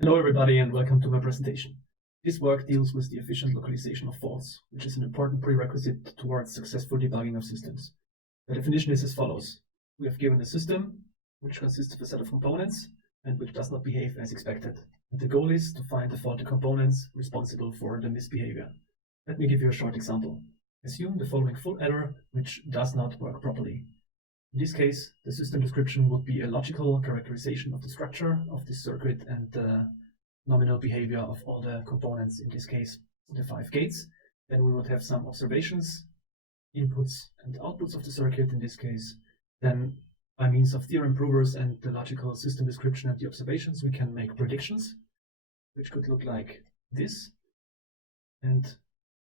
Hello everybody and welcome to my presentation. This work deals with the efficient localization of faults, which is an important prerequisite towards successful debugging of systems. The definition is as follows. We have given a system which consists of a set of components and which does not behave as expected. And the goal is to find the faulty components responsible for the misbehavior. Let me give you a short example. Assume the following full adder which does not work properly. In this case, the system description would be a logical characterization of the structure of this circuit and the nominal behavior of all the components, in this case, the 5 gates. Then we would have some observations, inputs and outputs of the circuit, in this case. Then, by means of theorem provers and the logical system description and the observations, we can make predictions, which could look like this. And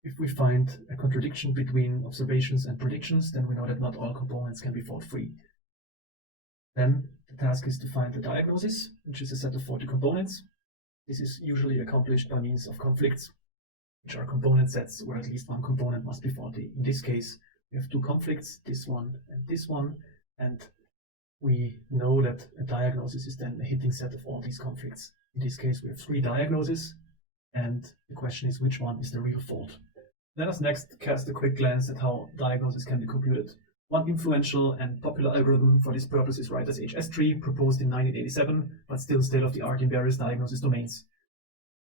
if we find a contradiction between observations and predictions, then we know that not all components can be fault-free. Then the task is to find the diagnosis, which is a set of faulty components. This is usually accomplished by means of conflicts, which are component sets where at least one component must be faulty. In this case, we have two conflicts, this one, and we know that a diagnosis is then a hitting set of all these conflicts. In this case, we have 3 diagnoses, and the question is which one is the real fault. Let us next cast a quick glance at how diagnosis can be computed. One influential and popular algorithm for this purpose is Reiter's HS tree, proposed in 1987, but still state-of-the-art in various diagnosis domains.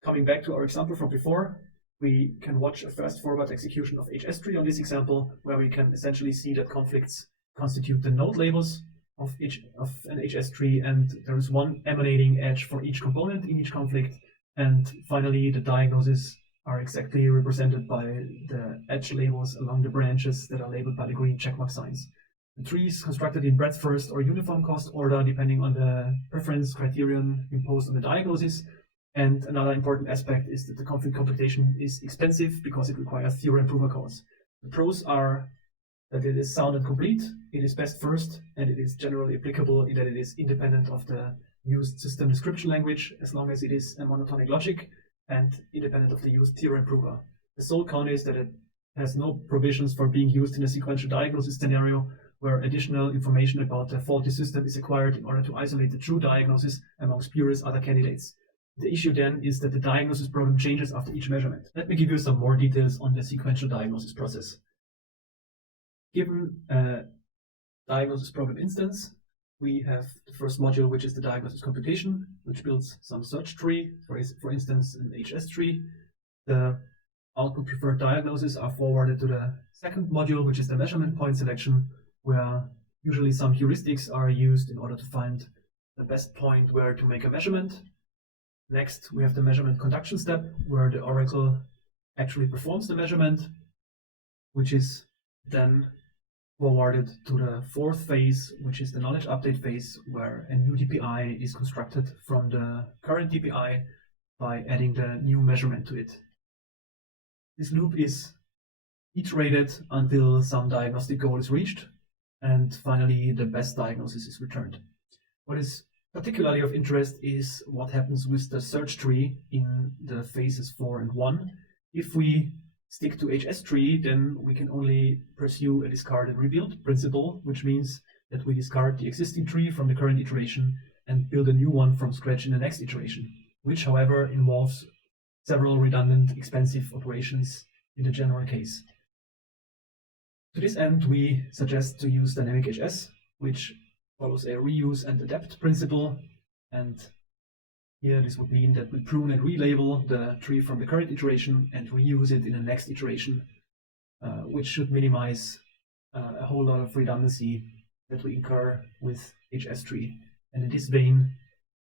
Coming back to our example from before, we can watch a fast-forward execution of HS tree on this example, where we can essentially see that conflicts constitute the node labels of an HS tree, and there is one emanating edge for each component in each conflict, and finally the diagnoses are exactly represented by the edge labels along the branches that are labeled by the green checkmark signs. The tree is constructed in breadth first or uniform cost order, depending on the preference criterion imposed on the diagnosis. And another important aspect is that the conflict computation is expensive because it requires theorem prover calls. The pros are that it is sound and complete, it is best first, and it is generally applicable in that it is independent of the used system description language, as long as it is a monotonic logic, and independent of the used theorem prover. The sole con is that it has no provisions for being used in a sequential diagnosis scenario where additional information about the faulty system is acquired in order to isolate the true diagnosis among spurious other candidates. The issue then is that the diagnosis problem changes after each measurement. Let me give you some more details on the sequential diagnosis process. Given a diagnosis problem instance, we have the first module, which is the diagnosis computation, which builds some search tree, for instance, an HS tree. The output preferred diagnoses are forwarded to the second module, which is the measurement point selection, where usually some heuristics are used in order to find the best point where to make a measurement. Next, we have the measurement conduction step, where the oracle actually performs the measurement, which is then forwarded to the fourth phase, which is the knowledge update phase, where a new DPI is constructed from the current DPI by adding the new measurement to it. This loop is iterated until some diagnostic goal is reached, and finally the best diagnosis is returned. What is particularly of interest is what happens with the search tree in the phases 4 and 1. If we stick to HS tree, then we can only pursue a discard and rebuild principle, which means that we discard the existing tree from the current iteration and build a new one from scratch in the next iteration, which, however, involves several redundant, expensive operations in the general case. To this end, we suggest to use dynamic HS, which follows a reuse and adapt principle, and here this would mean that we prune and relabel the tree from the current iteration and reuse it in the next iteration, which should minimize a whole lot of redundancy that we incur with HS tree. And in this vein,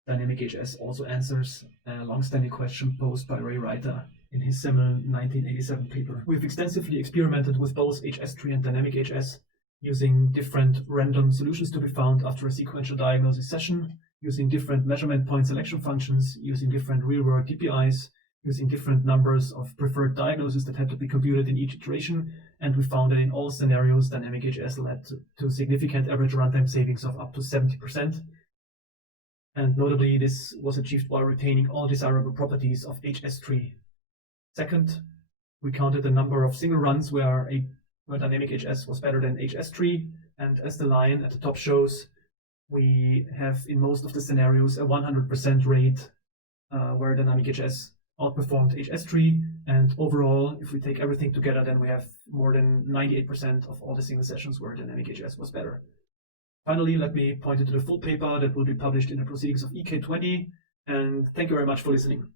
dynamic HS also answers a long-standing question posed by Reiter in his seminal 1987 paper. We've extensively experimented with both HS tree and dynamic HS, using different random solutions to be found after a sequential diagnosis session, using different measurement point selection functions, using different real-world DPIs, using different numbers of preferred diagnoses that had to be computed in each iteration, and we found that in all scenarios, dynamic HS led to significant average runtime savings of up to 70%. And notably, this was achieved while retaining all desirable properties of HS tree. Second, we counted the number of single runs where dynamic HS was better than HS tree, and as the line at the top shows, we have in most of the scenarios a 100% rate where dynamic HS outperformed HS3, and overall, if we take everything together, then we have more than 98% of all the single sessions where dynamic HS was better. Finally, let me point you to the full paper that will be published in the proceedings of EK20, and thank you very much for listening.